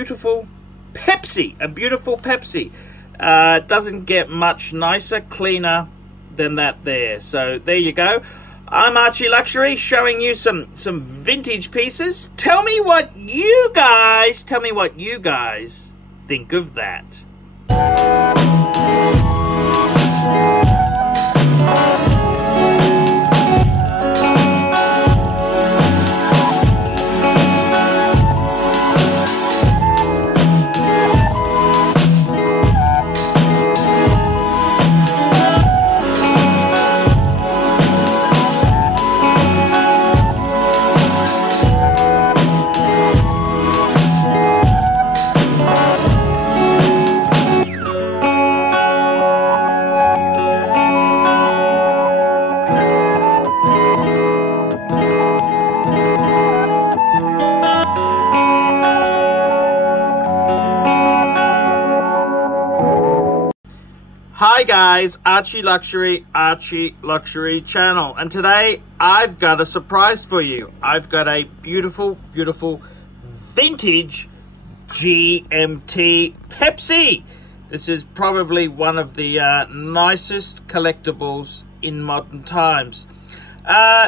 beautiful Pepsi, doesn't get much nicer, cleaner than that there. So there you go. I'm Archie Luxury, showing you some vintage pieces. Tell me what you guys think of that. Hi guys, Archie Luxury channel, and today I've got a surprise for you. I've got a beautiful vintage GMT Pepsi. This is probably one of the nicest collectibles in modern times.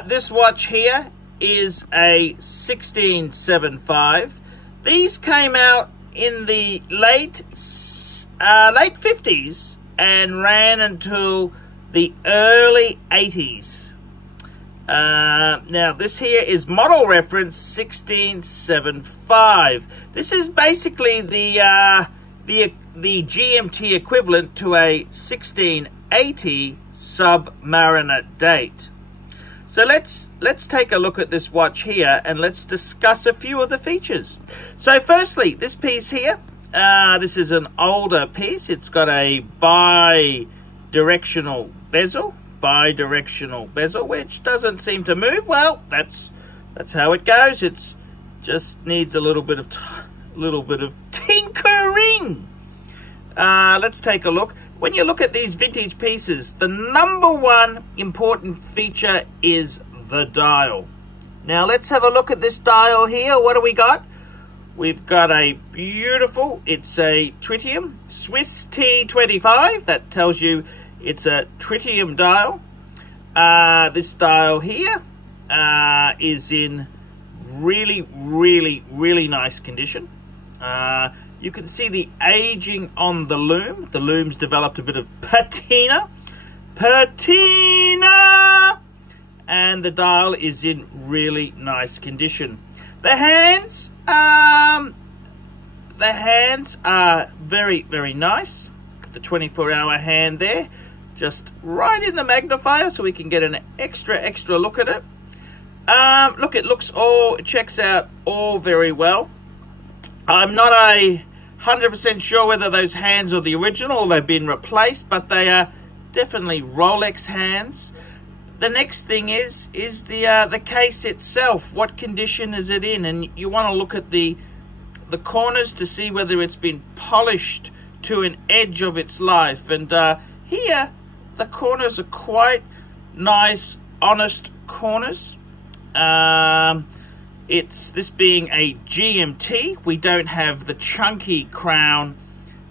This watch here is a 1675. These came out in the late 50s and ran until the early 80s. Now this here is model reference 1675. This is basically the GMT equivalent to a 1680 Submariner date. So let's take a look at this watch here and let's discuss a few of the features. So firstly, this piece here, this is an older piece. It's got a bi-directional bezel, which doesn't seem to move. Well, that's how it goes. It just needs a little bit of tinkering. Let's take a look. When you look at these vintage pieces, the number one important feature is the dial. Now let's have a look at this dial here. What do we got? We've got a beautiful, it's a tritium, Swiss T25. That tells you it's a tritium dial. This dial here is in really nice condition. You can see the aging on the loom. The loom's developed a bit of patina. And the dial is in really nice condition. The hands are very nice. The 24-hour hand there, just right in the magnifier so we can get an extra look at it. Look, it checks out all very well. I'm not 100% sure whether those hands are the original or they've been replaced, but they are definitely Rolex hands. The next thing is the case itself. What condition is it in? And you want to look at the corners to see whether it's been polished to an edge of its life. And here, the corners are quite nice, honest corners. It's this being a GMT. We don't have the chunky crown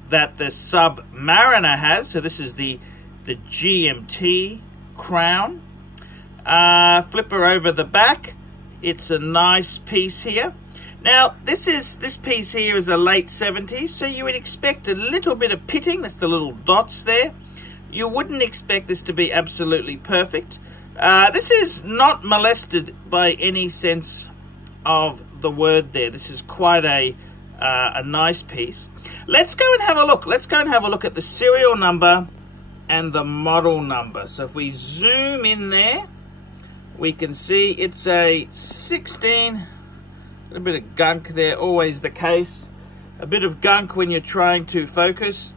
that the Submariner has. So this is the GMT crown. Flipper over the back. It's a nice piece here. Now this piece here is a late 70s, so you would expect a little bit of pitting. That's the little dots there. You wouldn't expect this to be absolutely perfect. This is not molested by any sense of the word there. This is quite a nice piece. Let's go and have a look. Let's go and have a look at the serial number and the model number. So if we zoom in there, we can see it's a 16, a bit of gunk there, always the case. A bit of gunk when you're trying to focus.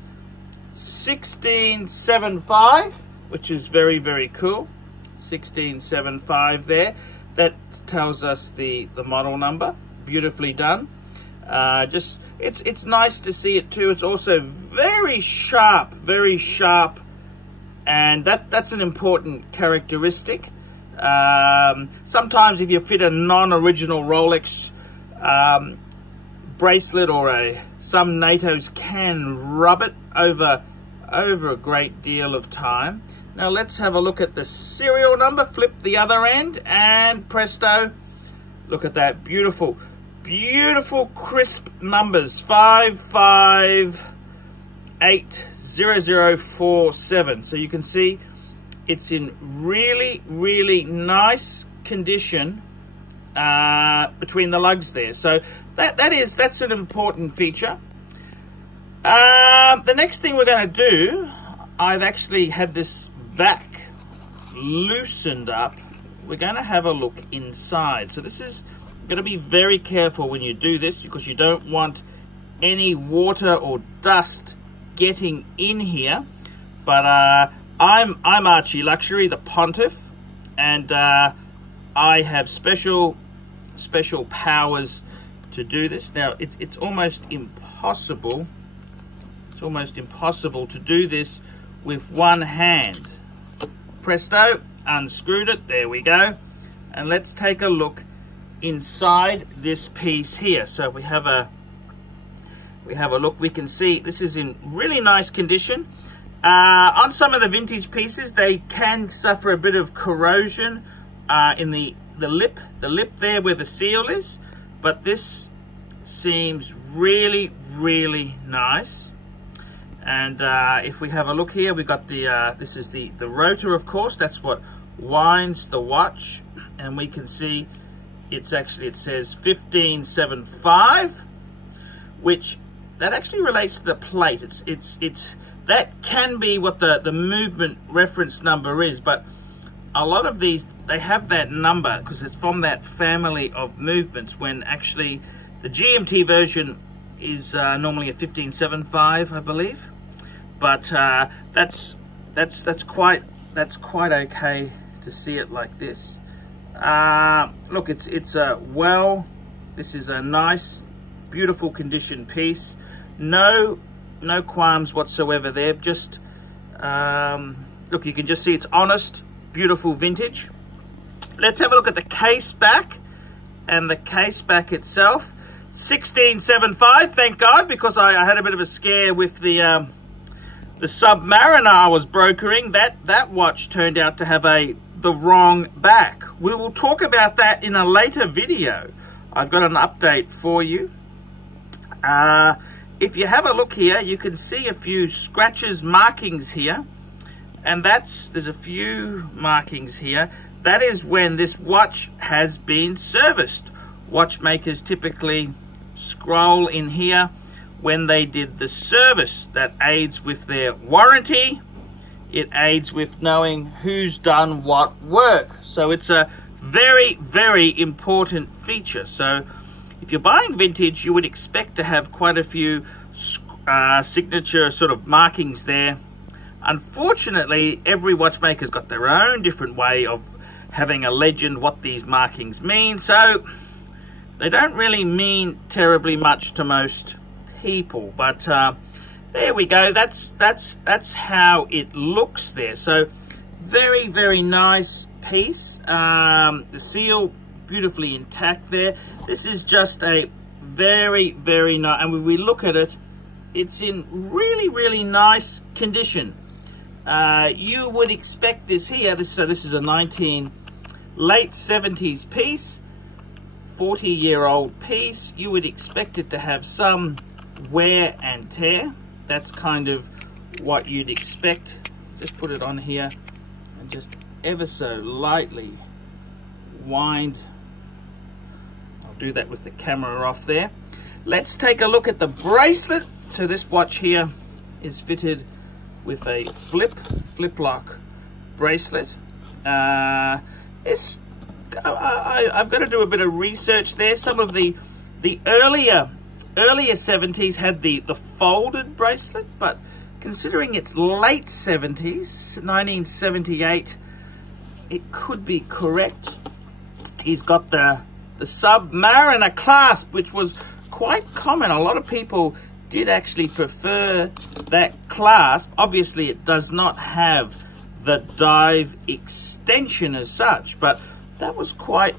1675, which is very cool. 1675 there. That tells us the model number. Beautifully done. It's nice to see it too. It's also very sharp, and that's an important characteristic. Sometimes if you fit a non-original Rolex bracelet, or some NATOs can rub it over a great deal of time. Now let's have a look at the serial number. Flip the other end and presto, look at that beautiful crisp numbers, 5580047. So you can see it's in really nice condition between the lugs there. So that's an important feature. The next thing we're going to do, I've actually had this back loosened up. We're going to have a look inside. So this is going to be very careful when you do this, because you don't want any water or dust getting in here. But I'm Archie Luxury, the Pontiff, and I have special powers to do this. Now it's almost impossible. It's almost impossible to do this with one hand. Presto, unscrewed it, there we go. And let's take a look inside this piece here. So we have a look. We can see this is in really nice condition. On some of the vintage pieces, they can suffer a bit of corrosion in the lip there where the seal is, but this seems really nice. And if we have a look here, we've got the this is the rotor, of course. That's what winds the watch, and we can see it's actually, it says 1575, which that actually relates to the plate. It's that can be what the movement reference number is, but a lot of these, they have that number because it's from that family of movements, when actually the GMT version is normally a 1575, I believe. But that's quite okay to see it like this. Look, it's this is a nice, beautiful condition piece. No qualms whatsoever there. Just look, you can just see it's honest, beautiful vintage. Let's have a look at the case back, and the case back itself, 1675. Thank God, because I had a bit of a scare with the Submariner I was brokering. That watch turned out to have the wrong back. We will talk about that in a later video. I've got an update for you. If you have a look here, you can see a few scratches, markings here, and there's a few markings here. That is when this watch has been serviced. Watchmakers typically scroll in here when they did the service. That aids with their warranty. It aids with knowing who's done what work. So it's a very important feature. So if you're buying vintage, you would expect to have quite a few signature sort of markings there. Unfortunately, every watchmaker's got their own different way of having a legend what these markings mean. So they don't really mean terribly much to most people, but there we go. That's how it looks there. So very nice piece. The seal beautifully intact there. This is just a very nice, and when we look at it, it's in really nice condition. You would expect this here. This is a late 70s piece, 40-year-old piece. You would expect it to have some wear and tear. That's kind of what you'd expect. Just put it on here and just ever so lightly wind. I'll do that with the camera off there. Let's take a look at the bracelet. So this watch here is fitted with a flip lock bracelet. I've got to do a bit of research there. Some of the earlier 70s had the folded bracelet, but considering it's late 70s, 1978, it could be correct. He's got the Submariner clasp, which was quite common. A lot of people did actually prefer that clasp. Obviously, it does not have the dive extension as such, but that was quite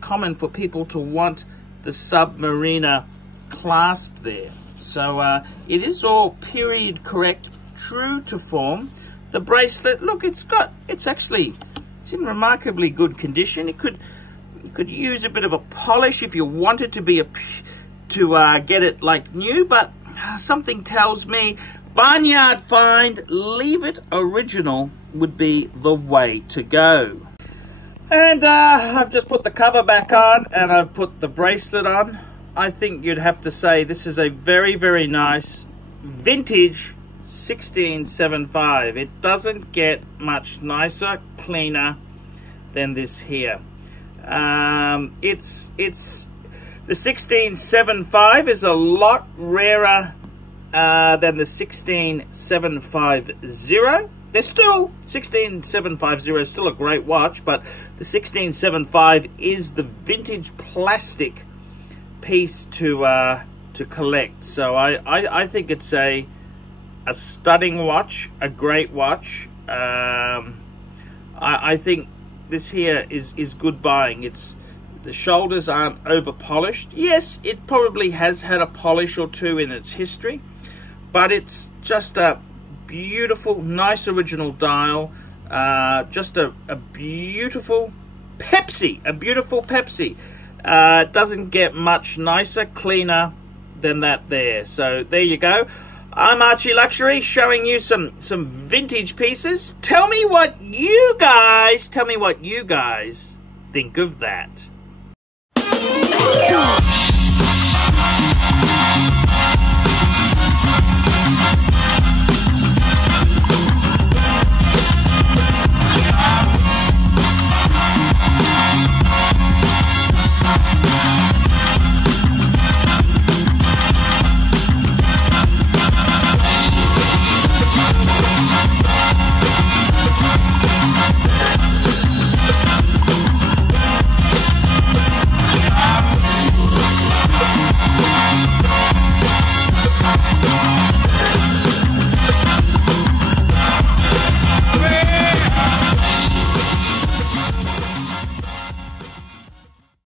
common for people to want the Submariner clasp there. So it is all period correct, true to form. The bracelet, look, it's in remarkably good condition. You could use a bit of a polish if you wanted to get it like new, but something tells me barnyard find, leave it original would be the way to go. And I've just put the cover back on and I've put the bracelet on. I think you'd have to say this is a very, very nice vintage 1675. It doesn't get much nicer, cleaner than this here. The 1675 is a lot rarer than the 16750. They're still 16750 is still a great watch, but the 1675 is the vintage plastic piece to collect. So I think it's a stunning watch, a great watch. I think this here is good buying. The shoulders aren't over polished. Yes, it probably has had a polish or two in its history, but it's just a beautiful, nice original dial. Just a beautiful Pepsi. It doesn't get much nicer, cleaner than that there. So there you go. I'm Archie Luxury, showing you some vintage pieces. Tell me what you guys think of that.